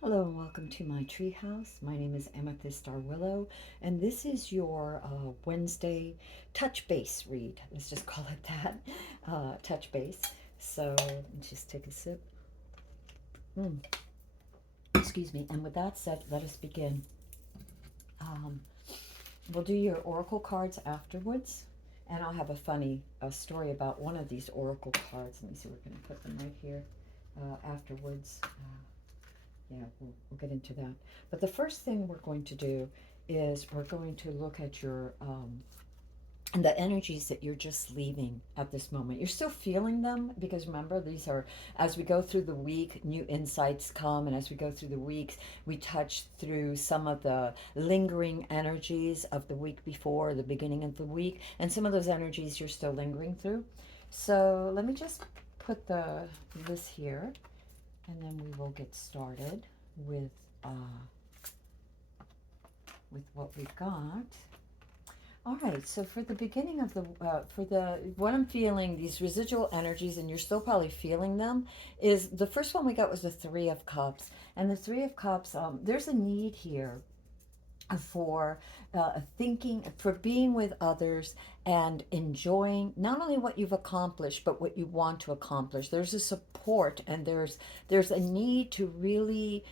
Hello and welcome to my treehouse. My name is Amethyst Willow, and this is your Wednesday touch base read. Let's just call it that, touch base. So just take a sip. Mm, excuse me. And with that said, let us begin. Um, we'll do your oracle cards afterwards, and I'll have a funny story about one of these oracle cards. Let me see. We're going to put them right here afterwards. Yeah, we'll get into that. But the first thing we're going to do is we're going to look at your the energies that you're just leaving at this moment. You're still feeling them because remember, these are, as we go through the week, new insights come, and as we go through the weeks, we touch through some of the lingering energies of the week before, the beginning of the week, and some of those energies you're still lingering through. So let me just put this here, and then we will get started with uh, with what we've got. All right, so for the beginning of for the, what I'm feeling, these residual energies, and you're still probably feeling them, is the first one we got was the Three of Cups. And the Three of Cups, there's a need here for thinking, for being with others and enjoying not only what you've accomplished but what you want to accomplish. There's a support, and there's a need to really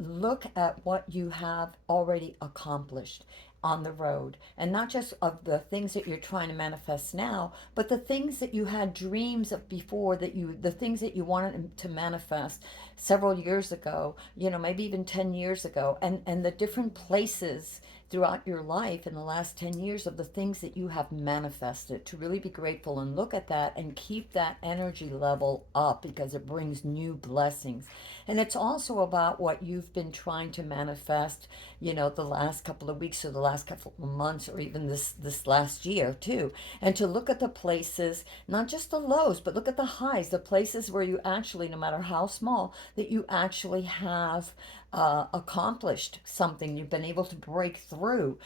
look at what you have already accomplished on the road, and not just of the things that you're trying to manifest now, but the things that you had dreams of before, the things that you wanted to manifest several years ago, maybe even 10 years ago, and the different places throughout your life in the last 10 years of the things that you have manifested, to really be grateful and look at that and keep that energy level up, because it brings new blessings. And it's also about what you've been trying to manifest, the last couple of weeks or the last couple of months, or even this last year too. And to look at the places, not just the lows, but look at the highs, the places where you actually, no matter how small, that you actually have accomplished something. You've been able to break through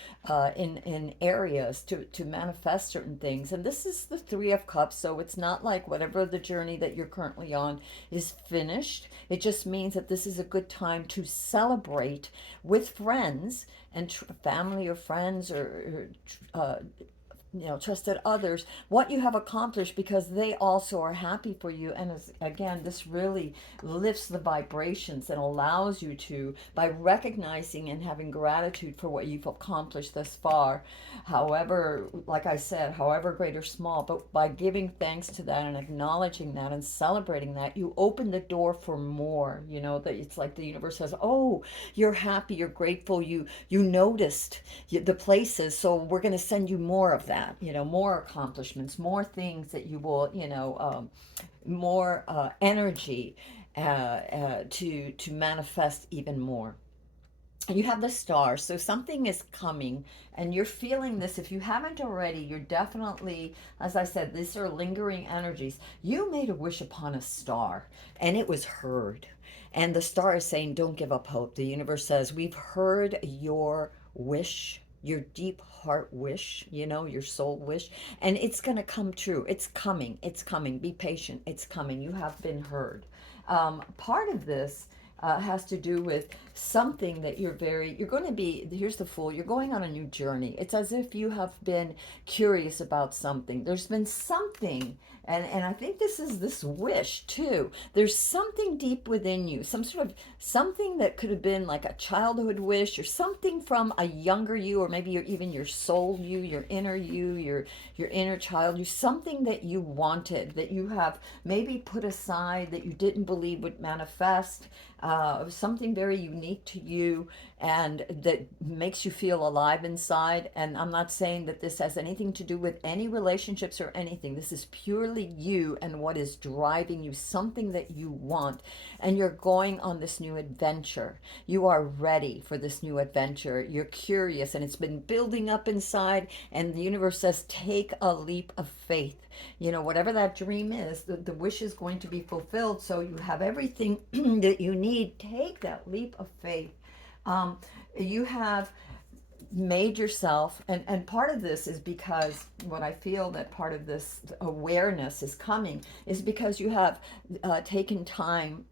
in areas to manifest certain things. And this is the Three of Cups, so it's not like whatever the journey that you're currently on is finished. It just means that this is a good time to celebrate with friends and family or friends, or trusted others, what you have accomplished, because they also are happy for you. And again, this really lifts the vibrations and allows you to, by recognizing and having gratitude for what you've accomplished thus far, however, like I said, however great or small, but by giving thanks to that and acknowledging that and celebrating that, you open the door for more. That it's like the universe says, oh, you're happy, you're grateful, you noticed the places, so we're going to send you more of that, more accomplishments, more things that you will, more energy to manifest even more. You have the stars, so something is coming, and you're feeling this. If you haven't already, you're definitely, as I said, these are lingering energies. You made a wish upon a star, and it was heard. And the star is saying, don't give up hope. The universe says, we've heard your wish, your deep heart wish, your soul wish, and it's going to come true. It's coming. It's coming. Be patient. It's coming. You have been heard. Part of this has to do with something that you're going to be, here's the Fool, you're going on a new journey. It's as if you have been curious about something. There's been something, and I think this is this wish too. There's something deep within you, some sort of something that could have been like a childhood wish, or something from a younger you, or maybe even your soul you, your inner child you, something that you wanted, that you have maybe put aside, that you didn't believe would manifest, something very unique to you, and that makes you feel alive inside. And I'm not saying that this has anything to do with any relationships or anything. This is purely you and what is driving you, something that you want. And you're going on this new adventure. You are ready for this new adventure. You're curious, and it's been building up inside. And the universe says, take a leap of faith. Whatever that dream is, the wish is going to be fulfilled. So you have everything that you need. Take that leap of faith. Um, you have made yourself, and part of this is because what I feel that part of this awareness is coming is because you have taken time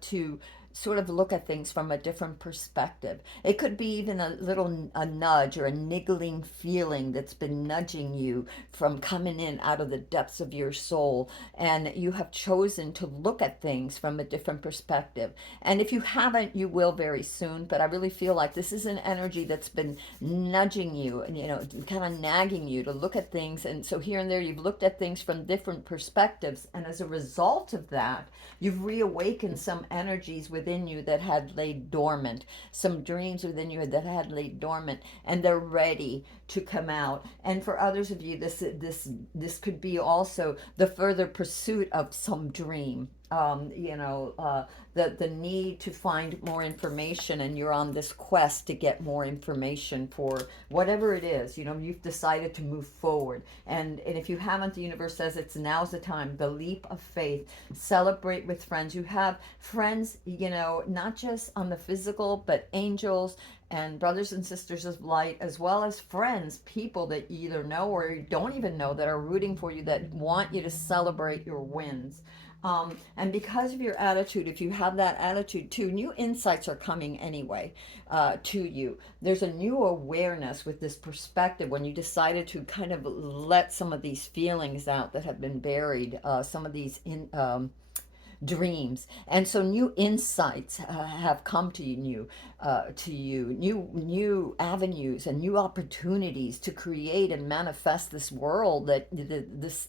to sort of look at things from a different perspective. It could be even a nudge or a niggling feeling that's been nudging you from coming in out of the depths of your soul, and you have chosen to look at things from a different perspective. And if you haven't, you will very soon, but I really feel like this is an energy that's been nudging you and, kind of nagging you to look at things. And so here and there you've looked at things from different perspectives, and as a result of that, you've reawakened some energies within you that had laid dormant, some dreams within you that had laid dormant, and they're ready to come out. And for others of you, this could be also the further pursuit of some dream. The need to find more information, and you're on this quest to get more information for whatever it is. You've decided to move forward, and if you haven't, the universe says it's now's the time. The leap of faith. Celebrate with friends. You have friends, not just on the physical, but angels and brothers and sisters of light, as well as friends, people that you either know or you don't even know, that are rooting for you, that want you to celebrate your wins. And because of your attitude, if you have that attitude too, new insights are coming anyway to you. There's a new awareness with this perspective when you decided to kind of let some of these feelings out that have been buried, some of these dreams. And so new insights have come to you, new avenues and new opportunities to create and manifest this world, that this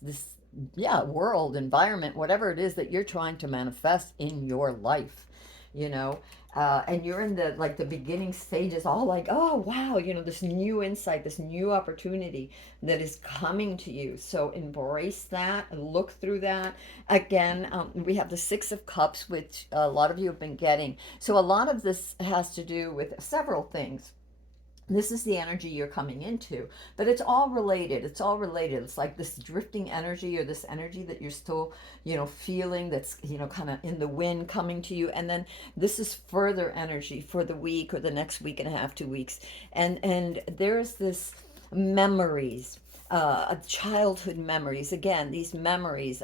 world, environment, whatever it is that you're trying to manifest in your life, you know. And you're in the beginning stages, all like, oh wow, this new insight, this new opportunity that is coming to you. So embrace that and look through that. Again, we have the Six of Cups, which a lot of you have been getting. So a lot of this has to do with several things. This is the energy you're coming into, but it's all related. It's like this drifting energy, or this energy that you're still feeling, that's kind of in the wind coming to you. And then this is further energy for the week or the next week and a half, 2 weeks. And there's this memories, childhood memories. Again, these memories,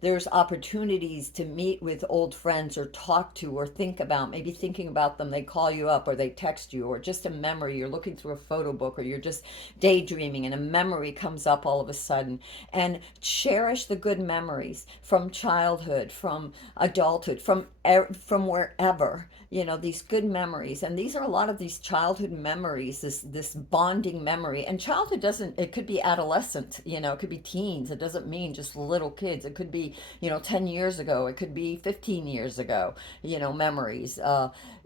there's opportunities to meet with old friends, or talk to, or think about, maybe thinking about them, they call you up or they text you, or just a memory, you're looking through a photo book, or you're just daydreaming and a memory comes up all of a sudden. And cherish the good memories from childhood, from adulthood, from wherever, these good memories. And these are a lot of these childhood memories, this bonding memory. And childhood doesn't, it could be adolescent, it could be teens. It doesn't mean just little kids. It could be 10 years ago, it could be 15 years ago, memories.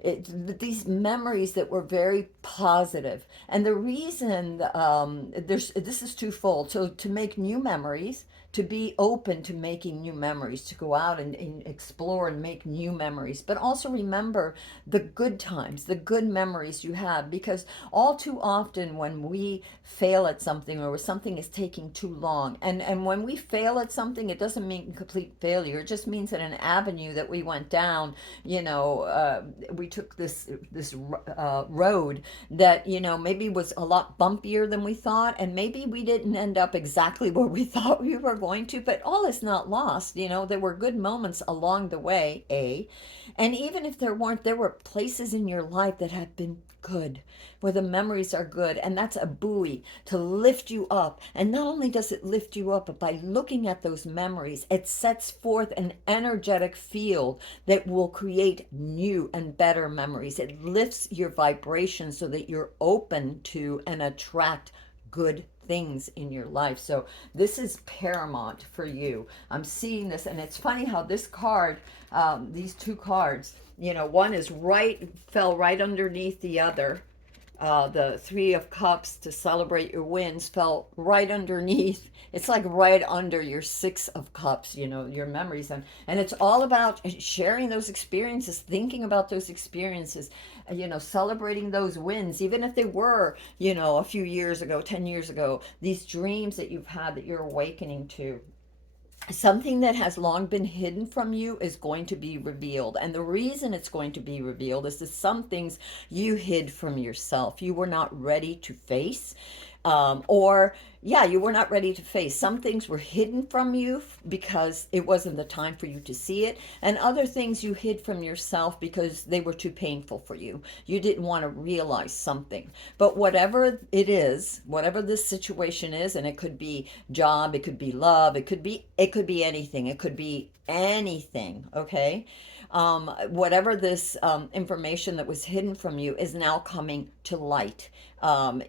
These memories that were very positive. And the reason, this is twofold. So to make new memories, to be open to making new memories, to go out and explore and make new memories, but also remember the good times, the good memories you have, because all too often when we fail at something, or something is taking too long, and when we fail at something, it doesn't mean complete failure. It just means that an avenue that we went down, we took this road that maybe was a lot bumpier than we thought, and maybe we didn't end up exactly where we thought we were going to, but all is not lost. There were good moments along the way, and even if there weren't, there were places in your life that have been good, where the memories are good, and that's a buoy to lift you up. And not only does it lift you up, but by looking at those memories, it sets forth an energetic field that will create new and better memories. It lifts your vibration so that you're open to and attract good things in your life. So this is paramount for you. I'm seeing this, and it's funny how this card, these two cards, one is fell right underneath the other. The Three of Cups, to celebrate your wins, fell right underneath. It's like right under your Six of Cups, your memories. And it's all about sharing those experiences, thinking about those experiences, celebrating those wins, even if they were, a few years ago, 10 years ago, these dreams that you've had that you're awakening to. Something that has long been hidden from you is going to be revealed. And the reason it's going to be revealed is that some things you hid from yourself, you were not ready to face. Or yeah, you were not ready to face. Some things were hidden from you because it wasn't the time for you to see it, and other things you hid from yourself because they were too painful for you. You didn't want to realize something. But whatever it is, whatever this situation is, and it could be job, it could be love, it could be anything. It could be anything, okay? Whatever this information that was hidden from you is now coming to light.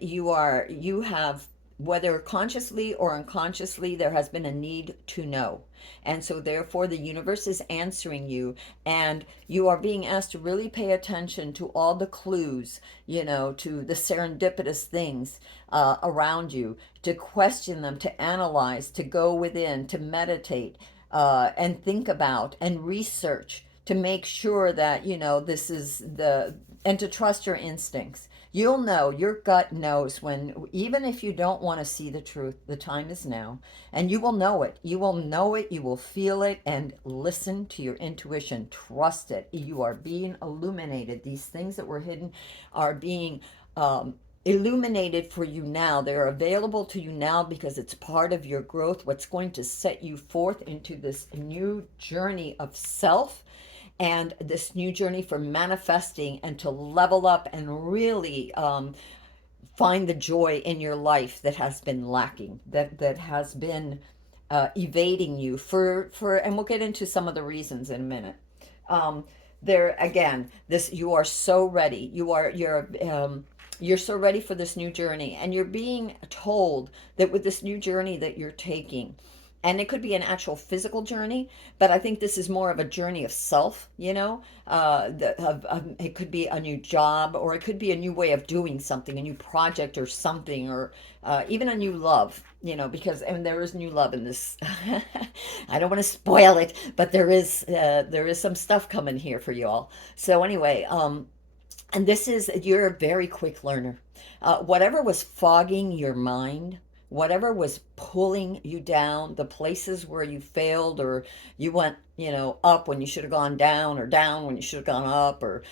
You have, whether consciously or unconsciously, there has been a need to know. And so, therefore, the universe is answering you, and you are being asked to really pay attention to all the clues, to the serendipitous things around you, to question them, to analyze, to go within, to meditate, and think about and research to make sure that, this is and to trust your instincts. You'll know, your gut knows when, even if you don't want to see the truth, the time is now. And you will know it. You will know it. You will feel it. And listen to your intuition. Trust it. You are being illuminated. These things that were hidden are being illuminated for you now. They're available to you now because it's part of your growth, what's going to set you forth into this new journey of self, and this new journey for manifesting and to level up and really find the joy in your life that has been lacking, that has been evading you for and we'll get into some of the reasons in a minute. There again, this, you are so ready. You're so ready for this new journey, and you're being told that with this new journey that you're taking, and it could be an actual physical journey, but I think this is more of a journey of self, it could be a new job, or it could be a new way of doing something, a new project or something, or even a new love, because, and there is new love in this. I don't want to spoil it, but there is some stuff coming here for you all. So anyway, and this is, you're a very quick learner. Whatever was fogging your mind, whatever was pulling you down, the places where you failed, or you went, up when you should have gone down, or down when you should have gone up, or,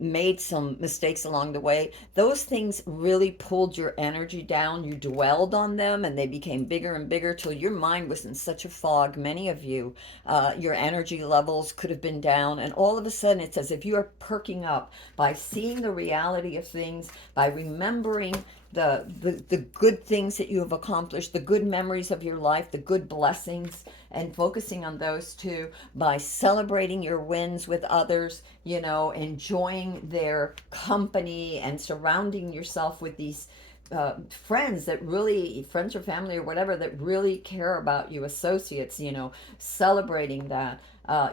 made some mistakes along the way, those things really pulled your energy down. You dwelled on them, and they became bigger and bigger till your mind was in such a fog. Many of you, your energy levels could have been down, and all of a sudden it's as if you are perking up by seeing the reality of things, by remembering the good things that you have accomplished, the good memories of your life, the good blessings, and focusing on those too, by celebrating your wins with others, enjoying their company and surrounding yourself with these friends that really, friends or family or whatever, that really care about you, associates, celebrating that.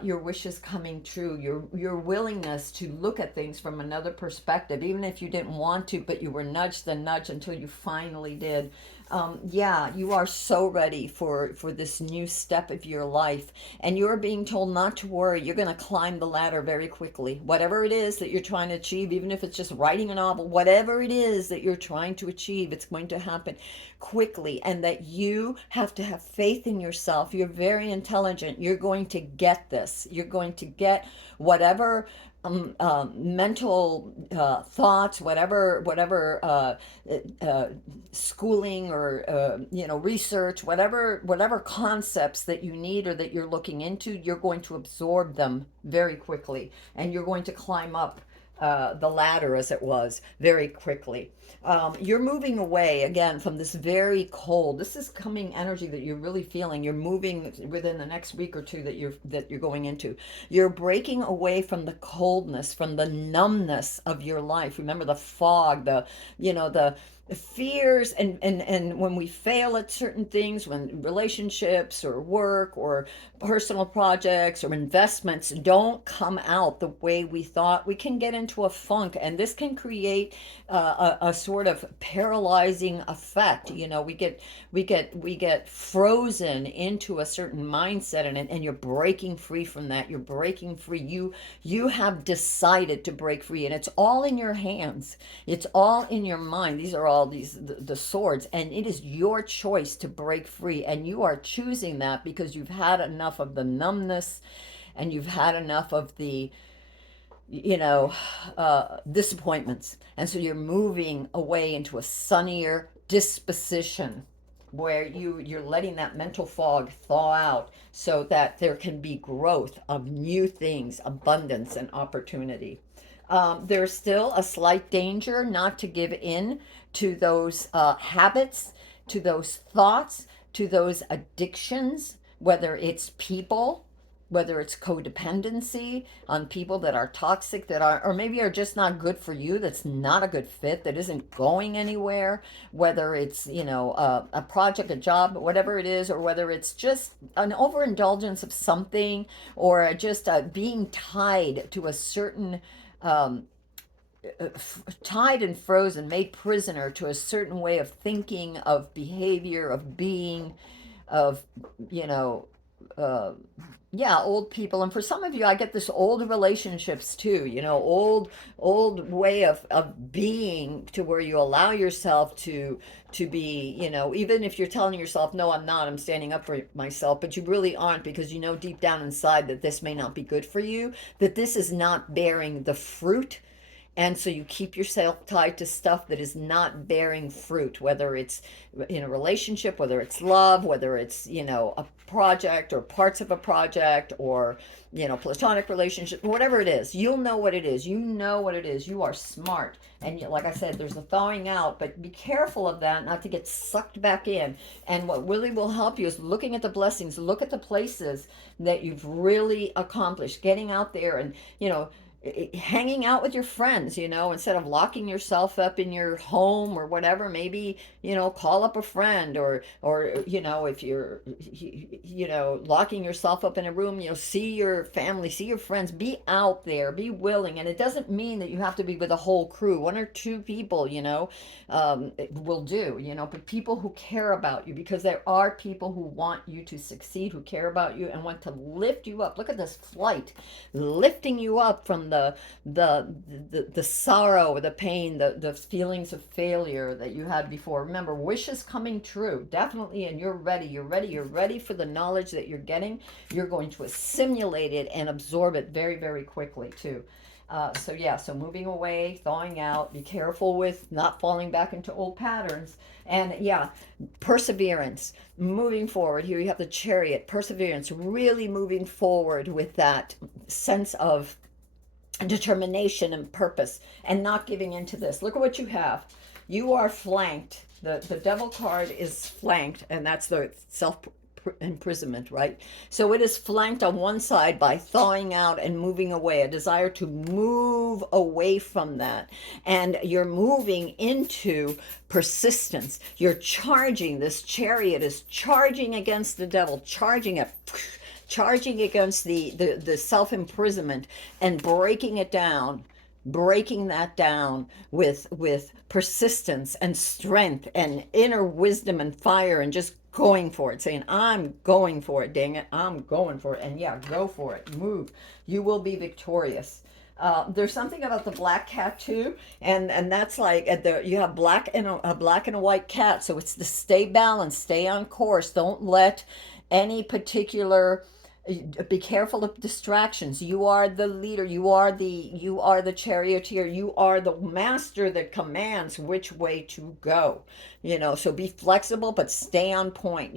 Your wishes coming true, your willingness to look at things from another perspective, even if you didn't want to, but you were nudged and nudged until you finally did. Yeah, you are so ready for this new step of your life, and you're being told not to worry. You're going to climb the ladder very quickly. Whatever it is that you're trying to achieve, even if it's just writing a novel, whatever it is that you're trying to achieve, it's going to happen quickly, and that you have to have faith in yourself. You're very intelligent. You're going to get this. You're going to get whatever mental thoughts, whatever schooling, or research, whatever concepts that you need or that you're looking into, you're going to absorb them very quickly, and you're going to climb up the ladder, as it was, very quickly. You're moving away again from this very cold. This is coming energy that you're really feeling. You're moving within the next week or two that you're going into. You're breaking away from the coldness, from the numbness of your life. Remember the fog, the fears, and when we fail at certain things, when relationships or work or personal projects or investments don't come out the way we thought, we can get into a funk, and this can create a sort of paralyzing effect. We get frozen into a certain mindset, and you're breaking free from that. You're breaking free. You have decided to break free, and it's all in your hands. It's all in your mind. These are all the swords, and it is your choice to break free, and you are choosing that because you've had enough of the numbness, and you've had enough of the you know, disappointments. And so you're moving away into a sunnier disposition where you're letting that mental fog thaw out so that there can be growth of new things, abundance and opportunity. There's still a slight danger not to give in to those habits, to those thoughts, to those addictions, whether it's people, whether it's codependency on people that are toxic, that are, or maybe are just not good for you, that's not a good fit, that isn't going anywhere, whether it's, a project, a job, whatever it is, or whether it's just an overindulgence of something, or just being tied to a certain tied and frozen, made prisoner to a certain way of thinking, of behavior, of being, of, you know, uh, yeah, old people. And for some of you, I get this old relationships too, old way of being, to where you allow yourself to be, even if you're telling yourself, no, I'm not, I'm standing up for myself, but you really aren't, because you know deep down inside that this may not be good for you, that this is not bearing the fruit, and so you keep yourself tied to stuff that is not bearing fruit, whether it's in a relationship, whether it's love, whether it's, a project or parts of a project, or, platonic relationship, whatever it is. You'll know what it is. You know what it is. You are smart. And like I said, there's a thawing out, but be careful of that, not to get sucked back in. And what really will help you is looking at the blessings, look at the places that you've really accomplished, getting out there and, hanging out with your friends, instead of locking yourself up in your home or whatever. Maybe, call up a friend, or if you're, locking yourself up in a room, see your family, see your friends, be out there, be willing. And it doesn't mean that you have to be with a whole crew. One or two people, will do, but people who care about you, because there are people who want you to succeed, who care about you and want to lift you up. Look at this flight, lifting you up from the sorrow, the pain, the feelings of failure that you had before. Remember, wishes coming true, definitely, and you're ready for the knowledge that you're getting. You're going to assimilate it and absorb it very, very quickly too. So moving away, thawing out, be careful with not falling back into old patterns. And yeah, perseverance, moving forward. Here you have the Chariot, perseverance, really moving forward with that sense of determination and purpose, and not giving into this. Look at what you have. You are flanked. The devil card is flanked, and that's the self imprisonment, right? So it is flanked on one side by thawing out and moving away, a desire to move away from that. And you're moving into persistence. You're charging. This Chariot is charging against the devil, charging against the self imprisonment, and breaking that down with persistence and strength and inner wisdom and fire, and just going for it, saying, I'm going for it, dang it, I'm going for it. And yeah, go for it, move. You will be victorious. There's something about the black cat too, and that's like you have a black and a white cat, so it's to stay balanced, stay on course. Don't let any particular, be careful of distractions. You are the leader, you are the charioteer, you are the master that commands which way to go. So be flexible, but stay on point.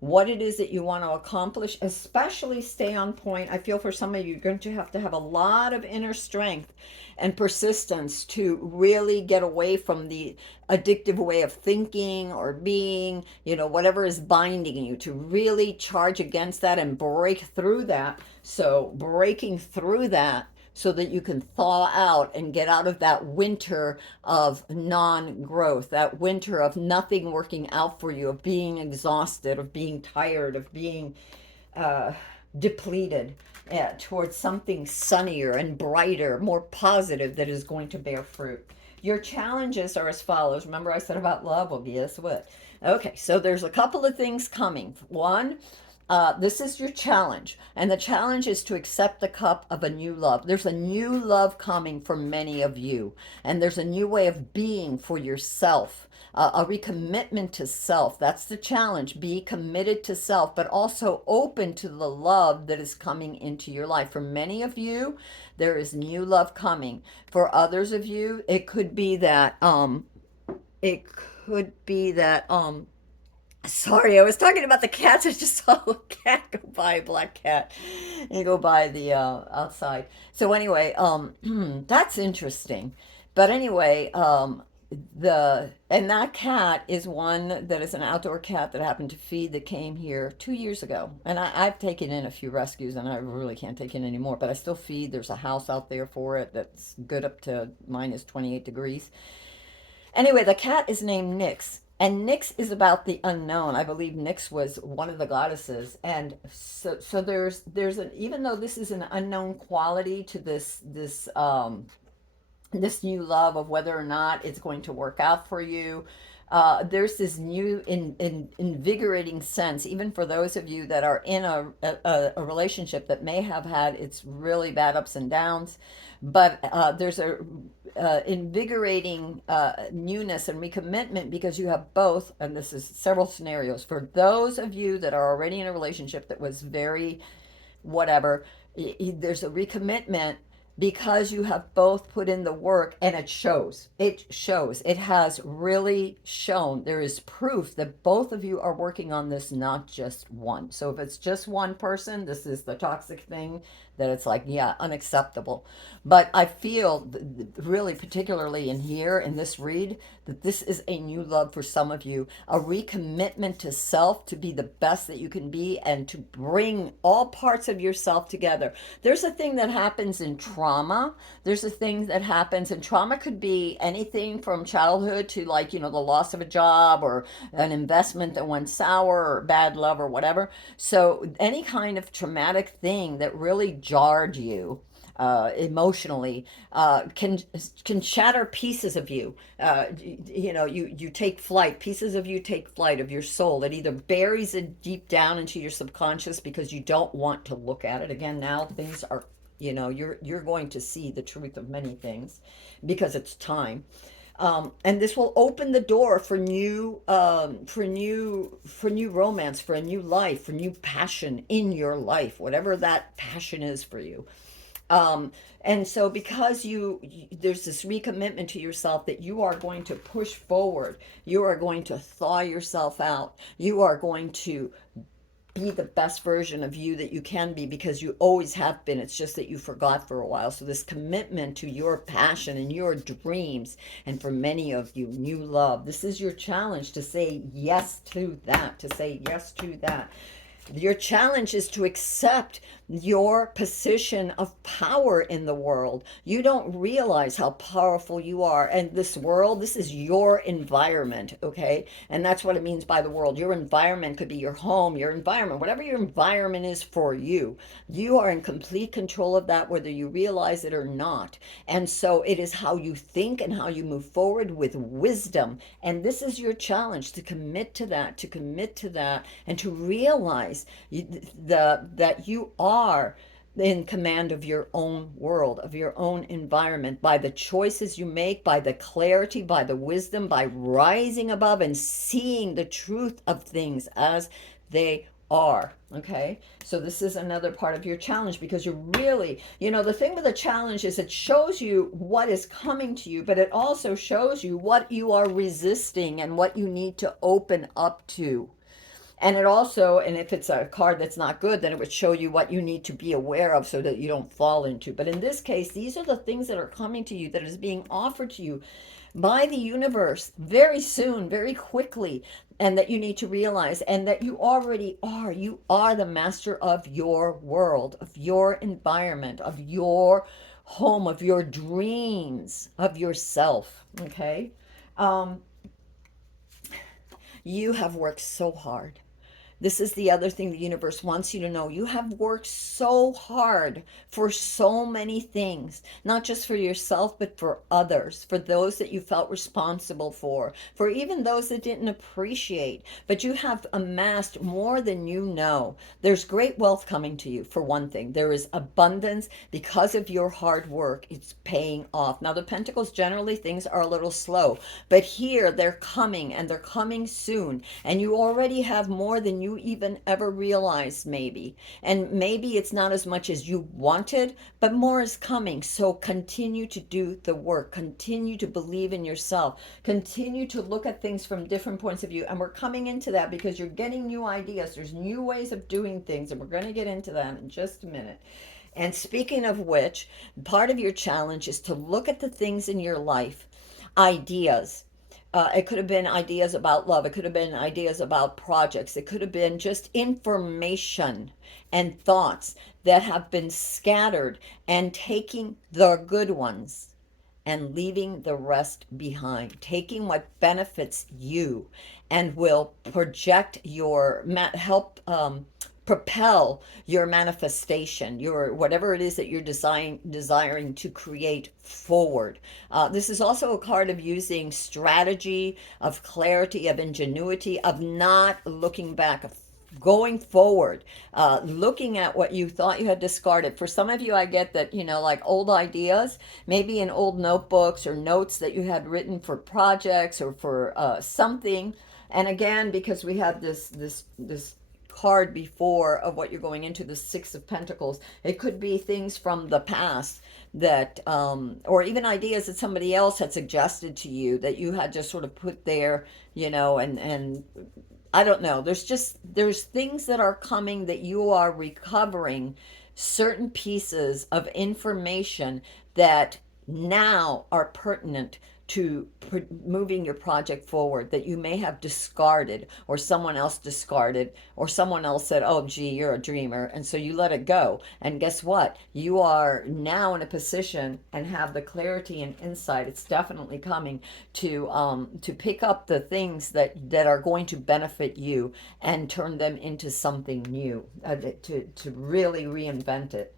What it is that you want to accomplish, especially stay on point. I feel for some of you, you're going to have a lot of inner strength and persistence to really get away from the addictive way of thinking or being, whatever is binding you, to really charge against that and break through that. So breaking through that so that you can thaw out and get out of that winter of non-growth, that winter of nothing working out for you, of being exhausted, of being tired, of being uh, depleted, towards something sunnier and brighter, more positive, that is going to bear fruit. Your challenges are as follows. Remember, I said about love? Well, guess what? Okay, so there's a couple of things coming. One, This is your challenge, and the challenge is to accept the cup of a new love. There's a new love coming for many of you, and there's a new way of being for yourself. A recommitment to self. That's the challenge. Be committed to self, but also open to the love that is coming into your life. For many of you, there is new love coming. For others of you, it could be that it could be that sorry, I was talking about the cats. I just saw a cat go by, a black cat, and go by the outside. So anyway, that's interesting. But anyway, the and that cat is one that is an outdoor cat that happened to feed that came here 2 years ago. And I've taken in a few rescues, and I really can't take in anymore. But I still feed. There's a house out there for it that's good up to minus 28 degrees. Anyway, the cat is named Nyx. And Nyx is about the unknown. I believe Nyx was one of the goddesses, and so there's an, even though this is an unknown quality to this new love of whether or not it's going to work out for you. There's this new invigorating sense, even for those of you that are in a relationship that may have had its really bad ups and downs. But there's a invigorating newness and recommitment because you have both, and this is several scenarios. For those of you that are already in a relationship that was very whatever, there's a recommitment because you have both put in the work, and it shows. It shows. It has really shown. There is proof that both of you are working on this, not just one. So if it's just one person, this is the toxic thing that it's like, yeah, unacceptable. But I feel really, particularly in here in this read, that this is a new love for some of you, a recommitment to self, to be the best that you can be, and to bring all parts of yourself together. There's a thing that happens in trauma. There's a thing that happens, and trauma could be anything from childhood to, like, the loss of a job or an investment that went sour or bad love or whatever. So any kind of traumatic thing that really jarred you emotionally can shatter pieces of you. You take flight. Pieces of you take flight of your soul. It either buries it deep down into your subconscious because you don't want to look at it again. Now things are, you're going to see the truth of many things because it's time. And this will open the door for new romance, for a new life, for new passion in your life, whatever that passion is for you. And so because there's this recommitment to yourself that you are going to push forward, you are going to thaw yourself out, you are going to be the best version of you that you can be because you always have been. It's just that you forgot for a while. So this commitment to your passion and your dreams, and for many of you, new love. This is your challenge, to say yes to that, to say yes to that. Your challenge is to accept your position of power in the world. You don't realize how powerful you are. And this world, this is your environment, okay? And that's what it means by the world. Your environment could be your home, your environment, whatever your environment is for you. You are in complete control of that, whether you realize it or not. And so it is how you think and how you move forward with wisdom. And this is your challenge, to commit to that, and to realize that you are in command of your own world, of your own environment, by the choices you make, by the clarity, by the wisdom, by rising above and seeing the truth of things as they are. Okay, so this is another part of your challenge, because you really, the thing with a challenge is it shows you what is coming to you, but it also shows you what you are resisting and what you need to open up to. And it also, and if it's a card that's not good, then it would show you what you need to be aware of so that you don't fall into. But in this case, these are the things that are coming to you, that is being offered to you by the universe very soon, very quickly, and that you need to realize, and that you already are. You are the master of your world, of your environment, of your home, of your dreams, of yourself. Okay? You have worked so hard. This is the other thing the universe wants you to know. You have worked so hard for so many things, not just for yourself, but for others, for those that you felt responsible for even those that didn't appreciate. But you have amassed more than you know. There's great wealth coming to you, for one thing. There is abundance because of your hard work. It's paying off. Now, the Pentacles, generally, things are a little slow, but here they're coming, and they're coming soon. And you already have more than you even ever realized, maybe. And maybe it's not as much as you wanted, but more is coming. So continue to do the work. Continue to believe in yourself. Continue to look at things from different points of view. And we're coming into that because you're getting new ideas. There's new ways of doing things, and we're going to get into that in just a minute. And speaking of which, part of your challenge is to look at the things in your life, ideas. It could have been ideas about love. It could have been ideas about projects. It could have been just information and thoughts that have been scattered, and taking the good ones and leaving the rest behind, taking what benefits you and will project your help propel your manifestation, your whatever it is that you're desiring to create forward. This is also a card of using strategy, of clarity, of ingenuity, of not looking back, of going forward, looking at what you thought you had discarded. For some of you, I get that, like old ideas, maybe in old notebooks or notes that you had written for projects or for something. And again, because we had this card before of what you're going into, the Six of Pentacles, it could be things from the past that or even ideas that somebody else had suggested to you that you had just sort of put there, and I don't know. There's things that are coming that you are recovering, certain pieces of information that now are pertinent to moving your project forward, that you may have discarded, or someone else discarded, or someone else said, oh gee, you're a dreamer, and so you let it go. And guess what? You are now in a position and have the clarity and insight, it's definitely coming, to pick up the things that are going to benefit you and turn them into something new, to really reinvent it.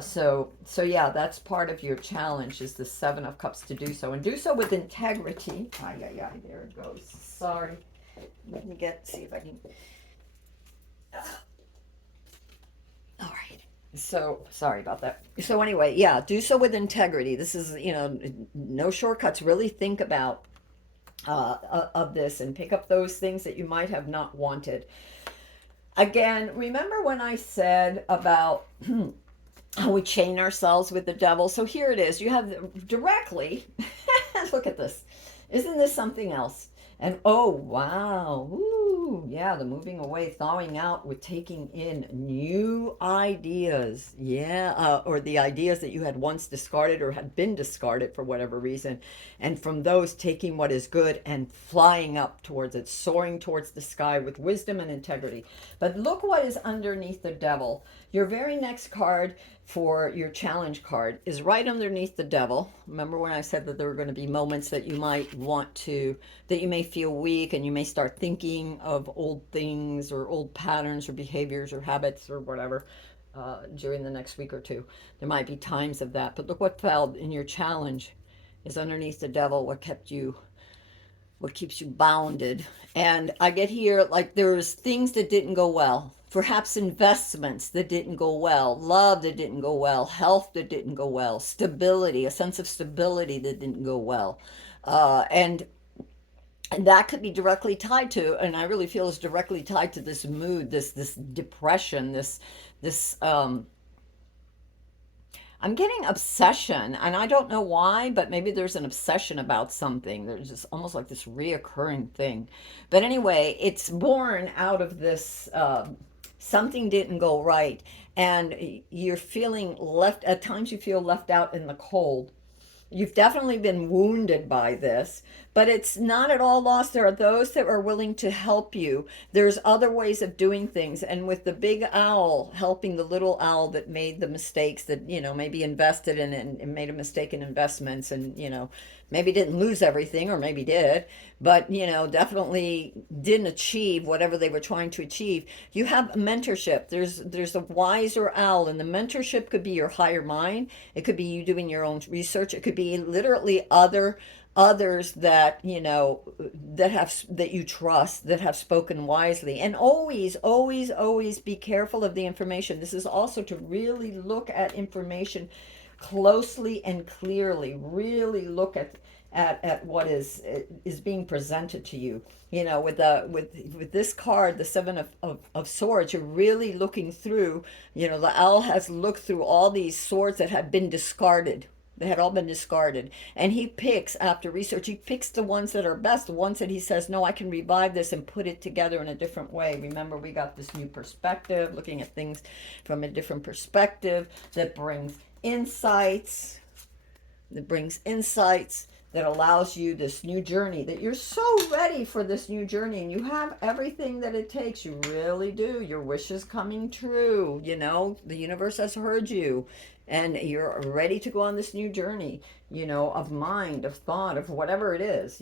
So yeah, that's part of your challenge, is the Seven of Cups, to do so, and do so with integrity. Ay, ay, ay, there it goes. Sorry. Let me see if I can. All right. So sorry about that. So anyway, yeah, do so with integrity. This is, no shortcuts. Really think about of this, and pick up those things that you might have not wanted. Again, remember when I said about how we chain ourselves with the devil? So here it is. You have directly, look at this. Isn't this something else? And oh, wow. Ooh, yeah, the moving away, thawing out with taking in new ideas. Yeah, or the ideas that you had once discarded or had been discarded for whatever reason. And from those, taking what is good and flying up towards it, soaring towards the sky with wisdom and integrity. But look what is underneath the devil. Your very next card for your challenge card is right underneath the devil. Remember when I said that there were going to be moments that you might that you may feel weak, and you may start thinking of old things or old patterns or behaviors or habits or whatever during the next week or two. There might be times of that. But look what fell in your challenge is underneath the devil, what keeps you bounded. And I get here, like, there's things that didn't go well. Perhaps investments that didn't go well, love that didn't go well, health that didn't go well, stability, a sense of stability that didn't go well. And that could be directly tied to, and I really feel is directly tied to this mood, this depression, this I'm getting obsession, and I don't know why, but maybe there's an obsession about something. There's just almost like this reoccurring thing. But anyway, it's born out of this something didn't go right, and you're feeling left, at times you feel left out in the cold. You've definitely been wounded by this, but it's not at all lost. There are those that are willing to help you. There's other ways of doing things. And with the big owl helping the little owl that made the mistakes, that, maybe invested in it and made a mistake in investments, and, maybe didn't lose everything, or maybe did, but, definitely didn't achieve whatever they were trying to achieve. You have mentorship. There's a wiser owl, and the mentorship could be your higher mind. It could be you doing your own research. It could be literally others that that you trust, that have spoken wisely. And always be careful of the information. This is also to really look at information closely and clearly. Really look at what is being presented to you. With this card, the seven of swords, you're really looking through. The owl has looked through all these swords that had been discarded. They had all been discarded. And he picks, after research, he picks the ones that are best, the ones that he says, no, I can revive this and put it together in a different way. Remember, we got this new perspective, looking at things from a different perspective that brings insights, that allows you this new journey, that you're so ready for this new journey, and you have everything that it takes. You really do. Your wish is coming true. The universe has heard you, and you're ready to go on this new journey, of mind, of thought, of whatever it is.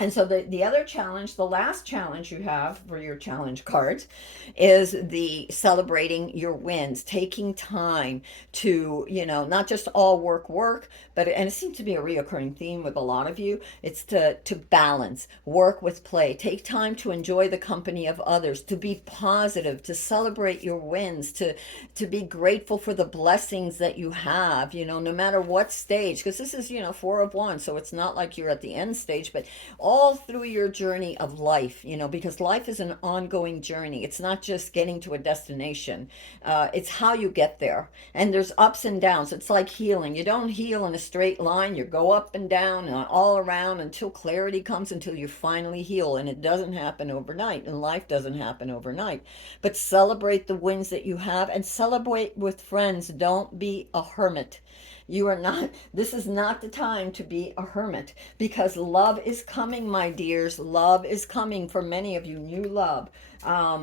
And so the other challenge, the last challenge you have for your challenge cards, is the celebrating your wins, taking time to, not just all work, but, and it seems to be a reoccurring theme with a lot of you, it's to balance work with play. Take time to enjoy the company of others, to be positive, to celebrate your wins, to be grateful for the blessings that you have, no matter what stage, because this is, Four of Wands, so it's not like you're at the end stage, but all through your journey of life, because life is an ongoing journey. It's not just getting to a destination. It's how you get there. And there's ups and downs. It's like healing. You don't heal in a straight line. You go up and down and all around until clarity comes, until you finally heal. And it doesn't happen overnight, and life doesn't happen overnight. But celebrate the wins that you have, and celebrate with friends. Don't be a hermit. You are not, this is not the time to be a hermit, because love is coming, my dears. Love is coming for many of you, new love.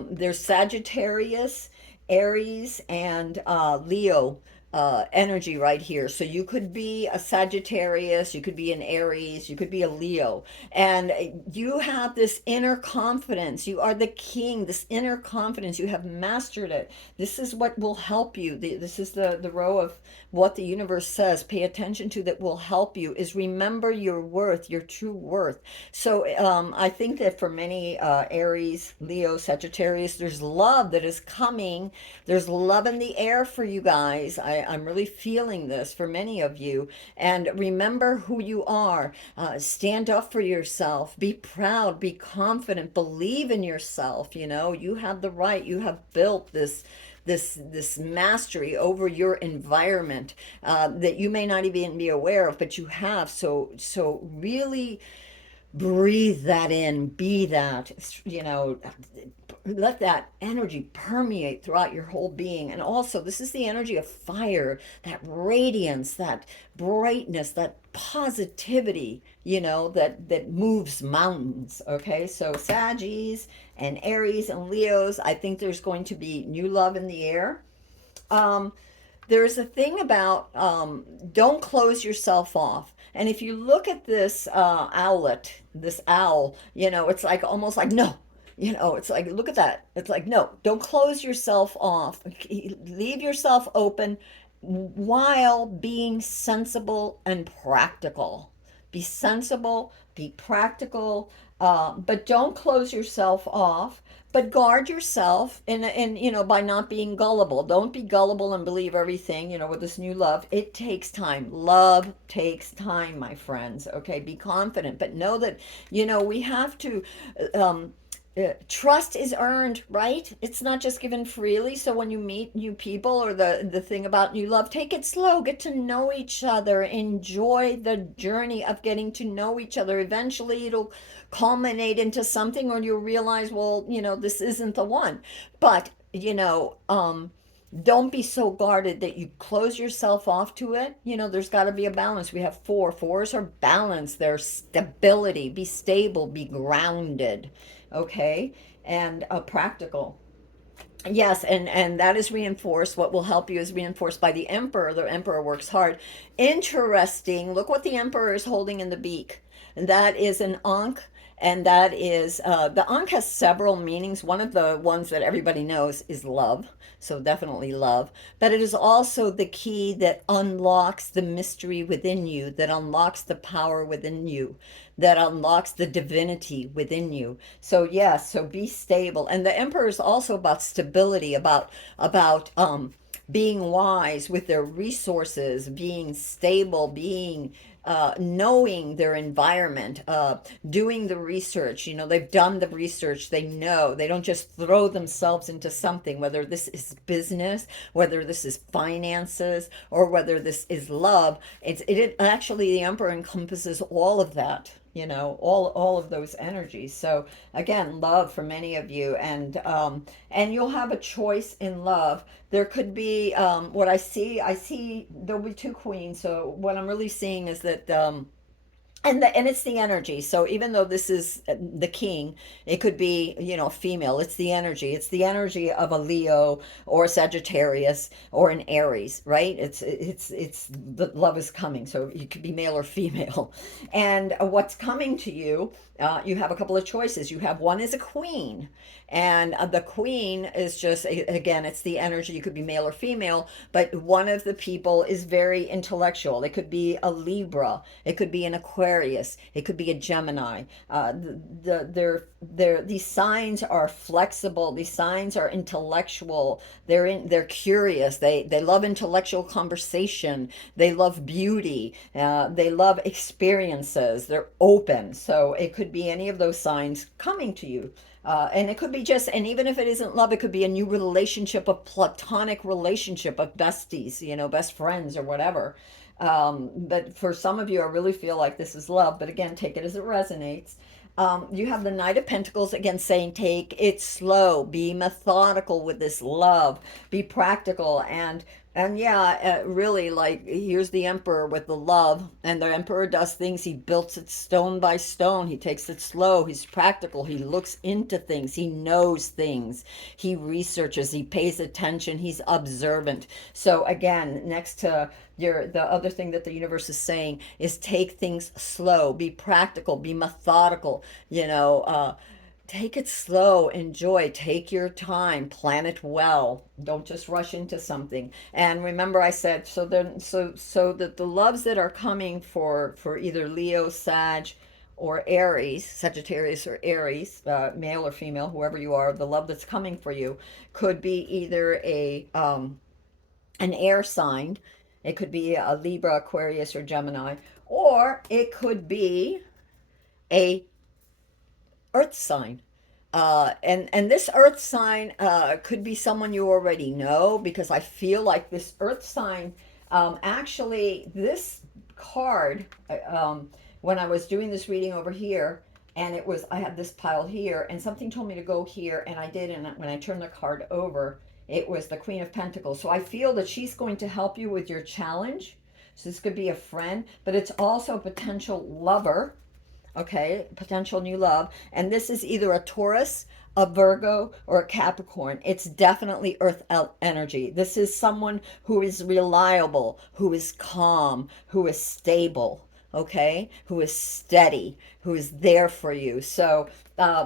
There's Sagittarius, Aries, and Leo energy right here. So you could be a Sagittarius, you could be an Aries, you could be a Leo, and you have this inner confidence. You are the king, this inner confidence. You have mastered it. This is what will help you. This is the row of what the universe says. Pay attention to, that will help you, is remember your worth, your true worth. So I think that for many Aries, Leo, Sagittarius, there's love that is coming. There's love in the air for you guys. I'm really feeling this for many of you. And remember who you are. Stand up for yourself. Be proud. Be confident. Believe in yourself. You have the right. You have built this mastery over your environment that you may not even be aware of, but you have. So really breathe that in. Be that. Let that energy permeate throughout your whole being. And also, this is the energy of fire, that radiance, that brightness, that positivity, that moves mountains. Okay, so Saggies and Aries and Leos, I think there's going to be new love in the air. um, there's a thing about don't close yourself off. And if you look at this owlet, this owl, it's like almost like, no, it's like, look at that. It's like, no, don't close yourself off. Leave yourself open while being sensible and practical. Be sensible, be practical, but don't close yourself off. But guard yourself by not being gullible. Don't be gullible and believe everything. With this new love, it takes time. Love takes time, my friends. Okay, be confident, but know that we have to. Trust is earned, right? It's not just given freely. So when you meet new people, or the thing about new love, take it slow. Get to know each other. Enjoy the journey of getting to know each other. Eventually, it'll culminate into something, or you'll realize, well, this isn't the one. But Don't be so guarded that you close yourself off to it. You know, there's got to be a balance. We have four. Fours are balance. They're stability. Be stable. Be grounded. Okay, and practical. Yes, and that is reinforced. What will help you is reinforced by the emperor. The emperor works hard. Interesting. Look what the emperor is holding in the beak. And that is an ankh, and that is the ankh has several meanings. One of the ones that everybody knows is love. So definitely love. But it is also the key that unlocks the mystery within you, that unlocks the power within you, that unlocks the divinity within you. So yes, so be stable. And the emperor is also about stability, about being wise with their resources, being stable, being knowing their environment, doing the research. You know, they've done the research, they know. They don't just throw themselves into something, whether this is business, whether this is finances, or whether this is love. It actually, the emperor encompasses all of that. You know, all of those energies. So again, love for many of you, and you'll have a choice in love. There could be what I see there'll be two queens. So what I'm really seeing is that and it's the energy. So even though this is the king, it could be, you know, female. It's the energy of a Leo or a Sagittarius or an Aries, right? It's the love is coming. So you could be male or female. And what's coming to you, you have a couple of choices. You have one is a queen, and the queen is just, again, it's the energy. You could be male or female, but one of the people is very intellectual. It could be a Libra, it could be an Aquarius, it could be a Gemini. These signs are flexible. These signs are intellectual. They're curious. They love intellectual conversation. They love beauty. They love experiences. They're open. So it could be any of those signs coming to you. And it could be just, and even if it isn't love, it could be a new relationship, a platonic relationship of besties, you know, best friends or whatever. But for some of you, I really feel like this is love. But again, take it as it resonates. You have the Knight of Pentacles again saying, take it slow, be methodical with this love, be practical, and yeah, really, like, here's the emperor with the love, and the emperor does things. He builds it stone by stone. He takes it slow. He's practical. He looks into things. He knows things. He researches. He pays attention. He's observant. So again, next to the other thing that the universe is saying is take things slow, be practical, be methodical. You know, take it slow, enjoy, take your time, plan it well. Don't just rush into something. And remember, I said, so that the loves that are coming for either Leo, Sag, or Aries, Sagittarius or Aries, male or female, whoever you are, the love that's coming for you could be either a an air sign, it could be a Libra, Aquarius, or Gemini, or it could be a earth sign. And this earth sign could be someone you already know, because I feel like this earth sign, actually, this card, when I was doing this reading over here, and I had this pile here, and something told me to go here, and I did, and when I turned the card over, it was the Queen of Pentacles. So I feel that she's going to help you with your challenge. So this could be a friend, but it's also a potential lover. Okay, potential new love. And this is either a Taurus, a Virgo, or a Capricorn. It's definitely earth energy. This is someone who is reliable, who is calm, who is stable, okay, who is steady, who is there for you. So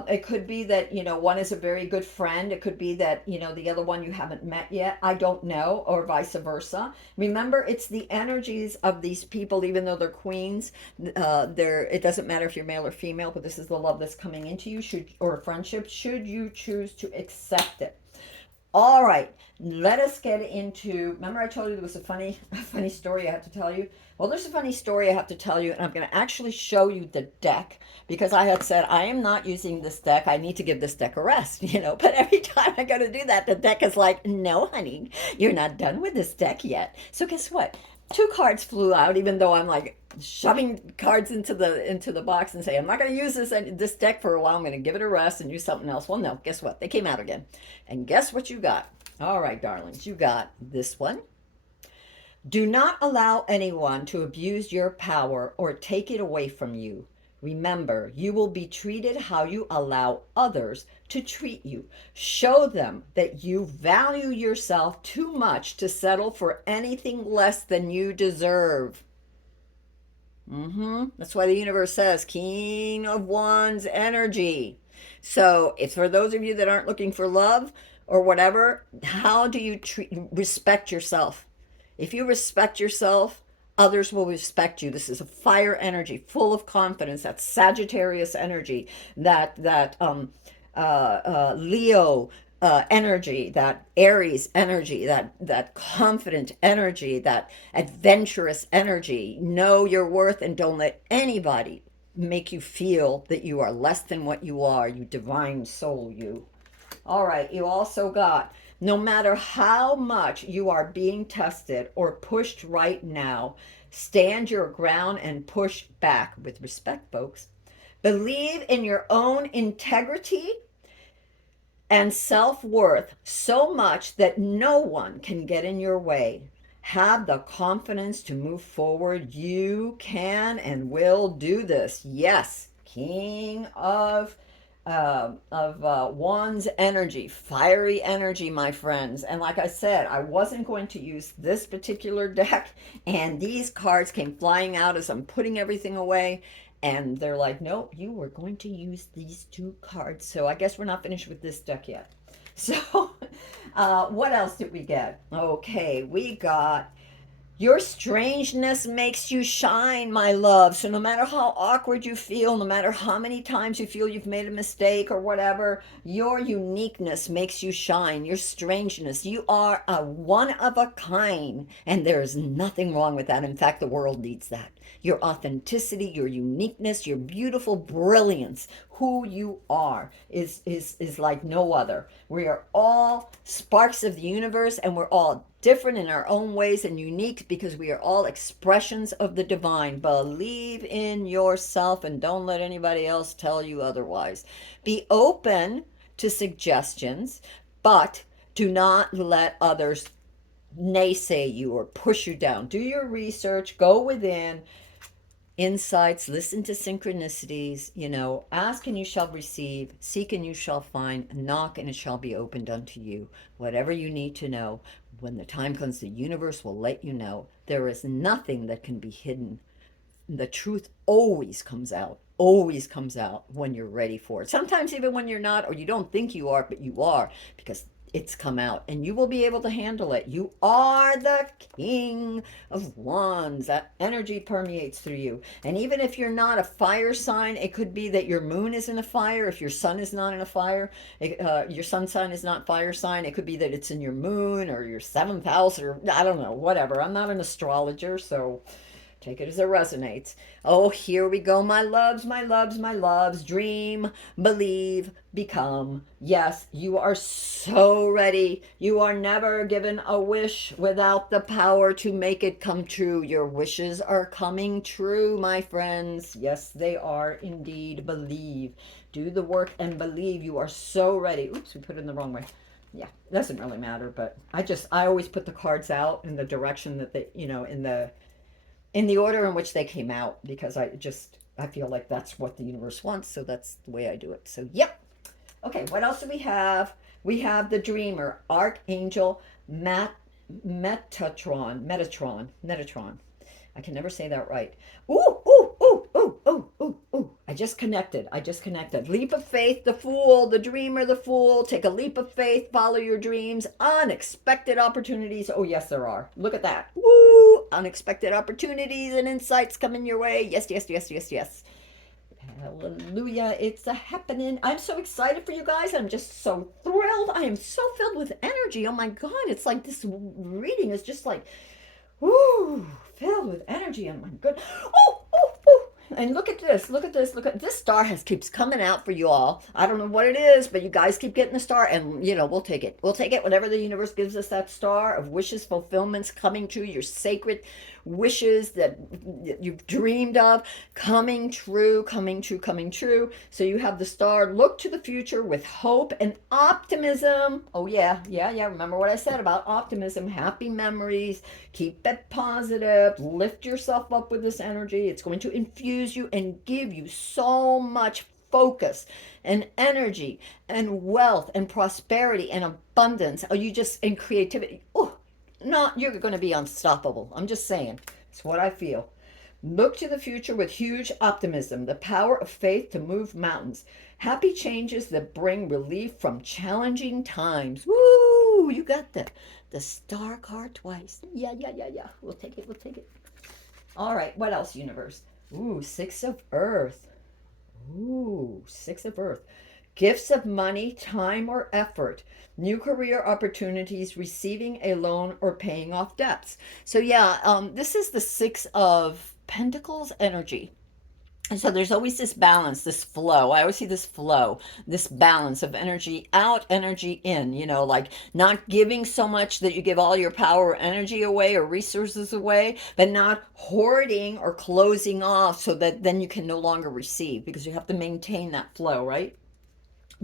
it could be that, you know, one is a very good friend. It could be that, you know, the other one you haven't met yet. I don't know, or vice versa. Remember, it's the energies of these people, even though they're queens. It doesn't matter if you're male or female, but this is the love that's coming into you, or a friendship, should you choose to accept it. All right, let us get into. Remember, I told you there was a funny story I have to tell you. Well, there's a funny story I have to tell you, and I'm going to actually show you the deck, because I had said I am not using this deck. I need to give this deck a rest, you know. But every time I go to do that, the deck is like, "No, honey, you're not done with this deck yet." So guess what? Two cards flew out, even though I'm like shoving cards into the box and say I'm not going to use this deck for a while. I'm going to give it a rest and use something else. Well, no, guess what? They came out again, and guess what you got? All right, darlings, you got this one. Do not allow anyone to abuse your power or take it away from you. Remember, you will be treated how you allow others to treat you. Show them that you value yourself too much to settle for anything less than you deserve. That's why the universe says King of Wands energy. So it's for those of you that aren't looking for love or whatever. How do you respect yourself? If you respect yourself, others will respect you. This is a fire energy, full of confidence. That's Sagittarius energy. That Leo energy, that Aries energy, that confident energy, that adventurous energy. Know your worth and don't let anybody make you feel that you are less than what you are, you divine soul, you. All right, you also got no matter how much you are being tested or pushed right now, stand your ground and push back with respect, folks. Believe in your own integrity and self worth so much that no one can get in your way. Have the confidence to move forward. You can and will do this. Yes, King of Wands energy, fiery energy, my friends. And like I said, I wasn't going to use this particular deck, and these cards came flying out as I'm putting everything away. And they're like, nope, you were going to use these two cards. So I guess we're not finished with this deck yet. So, what else did we get? Okay, we got your strangeness makes you shine, my love. So, no matter how awkward you feel, no matter how many times you feel you've made a mistake or whatever, your uniqueness makes you shine. Your strangeness. You are a one of a kind, and there is nothing wrong with that. In fact, the world needs that. Your authenticity, your uniqueness, your beautiful brilliance, who you are is like no other. We are all sparks of the universe, and we're all different in our own ways and unique because we are all expressions of the divine. Believe in yourself and don't let anybody else tell you otherwise. Be open to suggestions, but do not let others naysay you or push you down. Do your research, go within, insights, listen to synchronicities, ask and you shall receive, seek and you shall find, knock and it shall be opened unto you. Whatever you need to know, when the time comes, the universe will let you know. There is nothing that can be hidden. The truth always comes out when you're ready for it. Sometimes even when you're not, or you don't think you are, but you are, because it's come out and you will be able to handle it. You are the King of Wands. That energy permeates through you. And even if you're not a fire sign, it could be that your moon is in a fire. If your sun is not in a fire, your sun sign is not fire sign. It could be that it's in your moon or your seventh house, or I don't know, whatever. I'm not an astrologer, so take it as it resonates. Oh, here we go, my loves, my loves, my loves. Dream, believe, become. Yes, you are so ready. You are never given a wish without the power to make it come true. Your wishes are coming true, my friends. Yes, they are indeed. Believe. Do the work and believe. You are so ready. Oops, we put it in the wrong way. Yeah, it doesn't really matter, but I always put the cards out in the direction that they, in the order in which they came out, because I feel like that's what the universe wants, so that's the way I do it. So yep. Okay, what else do we have? We have the dreamer, Archangel Metatron. I can never say that right. Ooh, ooh, ooh, ooh, ooh, ooh, ooh. I just connected. Leap of faith, the fool, the dreamer, the fool. Take a leap of faith, follow your dreams. Unexpected opportunities. Oh, yes, there are. Look at that. Woo! Unexpected opportunities and insights coming your way. Yes, yes, yes, yes, yes. Hallelujah. It's a happening. I'm so excited for you guys. I'm just so thrilled. I am so filled with energy. Oh my God. It's like this reading is just like, woo, filled with energy. Oh my God. Oh, oh, oh. And look at this. Look at this. Look at this star keeps coming out for you all. I don't know what it is, but you guys keep getting the star, and we'll take it. We'll take it. Whatever the universe gives us, that star of wishes, fulfillments coming true. Your sacred wishes that you've dreamed of coming true, coming true, coming true. So you have the star. Look to the future with hope and optimism. Oh, yeah, yeah, yeah. Remember what I said about optimism, happy memories. Keep it positive. Lift yourself up with this energy. It's going to infuse you and give you so much focus and energy and wealth and prosperity and abundance. Oh, you just, and creativity. Oh, no, you're going to be unstoppable. I'm just saying. It's what I feel. Look to the future with huge optimism, the power of faith to move mountains. Happy changes that bring relief from challenging times. Woo! You got the star card twice. Yeah, yeah, yeah, yeah. We'll take it. We'll take it. All right. What else, universe? Ooh, six of earth. Ooh, six of earth. Gifts of money, time, or effort. New career opportunities, receiving a loan, or paying off debts. So yeah, this is the six of pentacles energy. And so there's always this balance, this flow. I always see this flow, this balance of energy out, energy in, like not giving so much that you give all your power or energy away or resources away, but not hoarding or closing off so that then you can no longer receive, because you have to maintain that flow, right?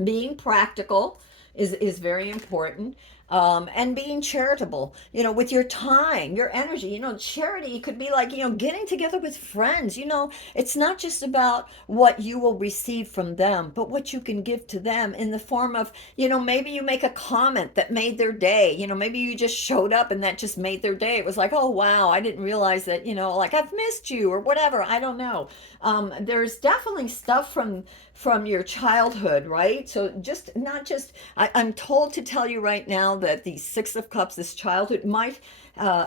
Being practical is very important, and being charitable, with your time, your energy. Charity could be like, getting together with friends. It's not just about what you will receive from them, but what you can give to them in the form of, maybe you make a comment that made their day. Maybe you just showed up and that just made their day. It was like, oh wow, I didn't realize that, like I've missed you or whatever. I don't know. There's definitely stuff from your childhood, right? So just not just, I'm told to tell you right now that the Six of Cups, this childhood might,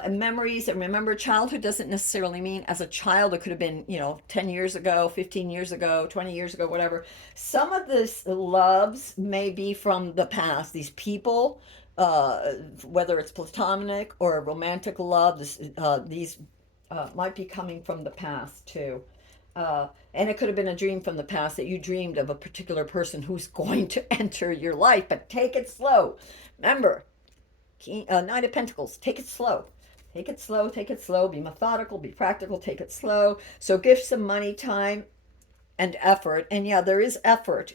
memories, and remember, childhood doesn't necessarily mean as a child. It could have been, 10 years ago, 15 years ago, 20 years ago, whatever. Some of this loves may be from the past. These people, whether it's platonic or a romantic love, these might be coming from the past too. And it could have been a dream from the past that you dreamed of a particular person who's going to enter your life, but take it slow. Remember, Knight of Pentacles, take it slow. Take it slow, take it slow. Be methodical, be practical, take it slow. So give some money, time, and effort. And yeah, there is effort,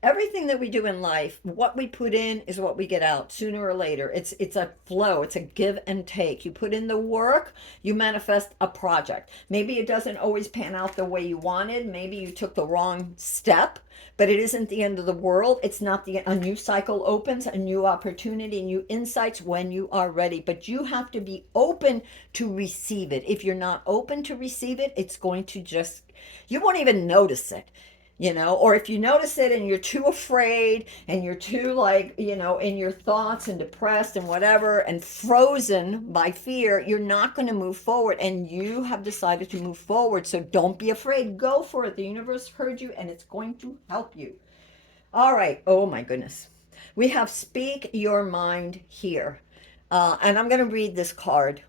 everything that we do in life, what we put in is what we get out sooner or later. It's a flow, it's a give and take. You put in the work, you manifest a project. Maybe it doesn't always pan out the way you wanted. Maybe you took the wrong step, but it isn't the end of the world. It's not a new cycle opens, a new opportunity, new insights when you are ready. But you have to be open to receive it. If you're not open to receive it, it's going to just, you won't even notice it. Or if you notice it and you're too afraid and you're too, like, in your thoughts and depressed and whatever and frozen by fear, you're not going to move forward. And you have decided to move forward. So don't be afraid. Go for it. The universe heard you and it's going to help you. All right. Oh my goodness. We have Speak Your Mind here. And I'm going to read this card,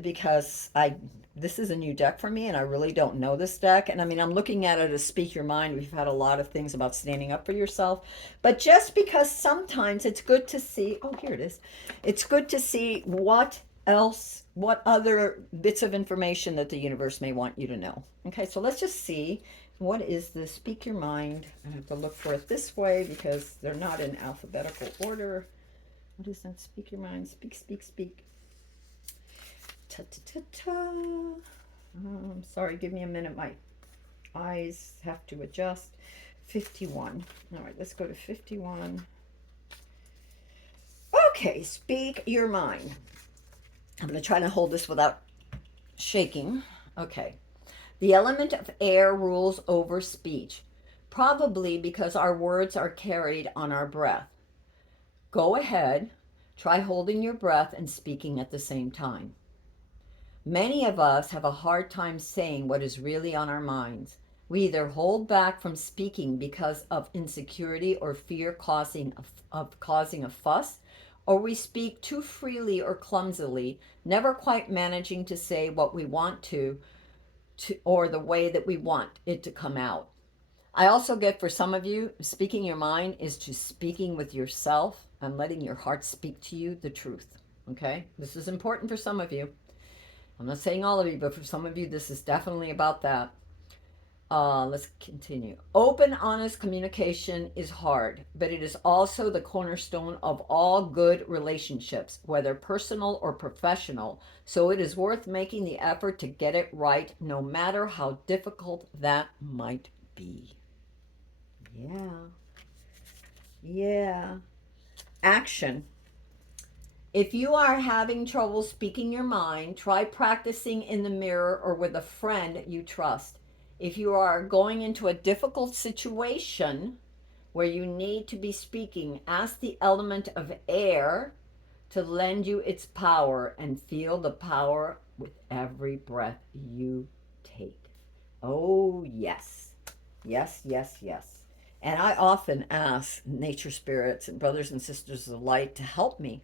because this is a new deck for me and I really don't know this deck. And I mean, I'm looking at it as Speak Your Mind. We've had a lot of things about standing up for yourself. But just because sometimes it's good to see, oh, here it is. It's good to see what other bits of information that the universe may want you to know. Okay, so let's just see. What is this? Speak Your Mind. I have to look for it this way because they're not in alphabetical order. What is that? Speak Your Mind. Speak, speak, speak. Ta ta ta ta. Sorry, give me a minute. My eyes have to adjust. 51. All right, let's go to 51. Okay, Speak Your Mind. I'm going to try to hold this without shaking. Okay. The element of air rules over speech, probably because our words are carried on our breath. Go ahead, try holding your breath and speaking at the same time. Many of us have a hard time saying what is really on our minds. We either hold back from speaking because of insecurity or fear of causing a fuss, or we speak too freely or clumsily, never quite managing to say what we want to or the way that we want it to come out. I also get, for some of you, speaking your mind is to speaking with yourself and letting your heart speak to you the truth. Okay? This is important for some of you. I'm not saying all of you, but for some of you, this is definitely about that. Let's continue. Open, honest communication is hard, but it is also the cornerstone of all good relationships, whether personal or professional. So it is worth making the effort to get it right, no matter how difficult that might be. Yeah. Yeah. Action. If you are having trouble speaking your mind, try practicing in the mirror or with a friend you trust. If you are going into a difficult situation where you need to be speaking, ask the element of air to lend you its power and feel the power with every breath you take. Oh, yes. Yes, yes, yes. And I often ask nature spirits and brothers and sisters of light to help me,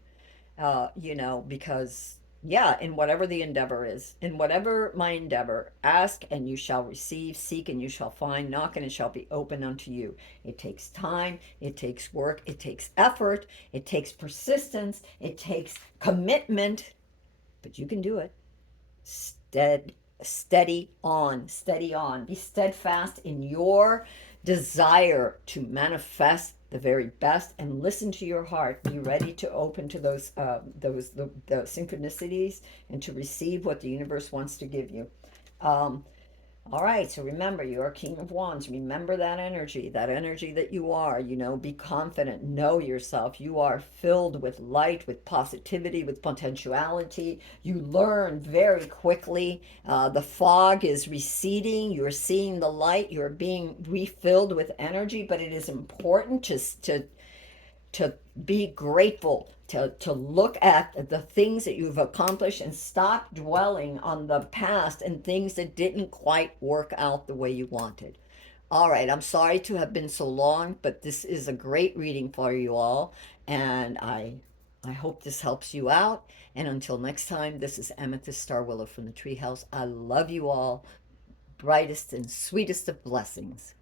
because, yeah, in whatever the endeavor is, in whatever my endeavor, ask and you shall receive, seek and you shall find, knock and it shall be open unto you. It takes time, it takes work, it takes effort, it takes persistence, it takes commitment, but you can do it. Steady on, steady on. Be steadfast in your desire to manifest the very best, and listen to your heart. Be ready to open to the synchronicities and to receive what the universe wants to give you. Um, all right, so remember, you are King of Wands. Remember that energy that you are. Be confident, know yourself. You are filled with light, with positivity, with potentiality. You learn very quickly. The fog is receding. You're seeing the light. You're being refilled with energy, but it is important to be grateful, to look at the things that you've accomplished and stop dwelling on the past and things that didn't quite work out the way you wanted. All right, I'm sorry to have been so long, but this is a great reading for you all, and I hope this helps you out. And until next time, this is Amethyst Star Willow from the Treehouse. I love you all. Brightest and sweetest of blessings.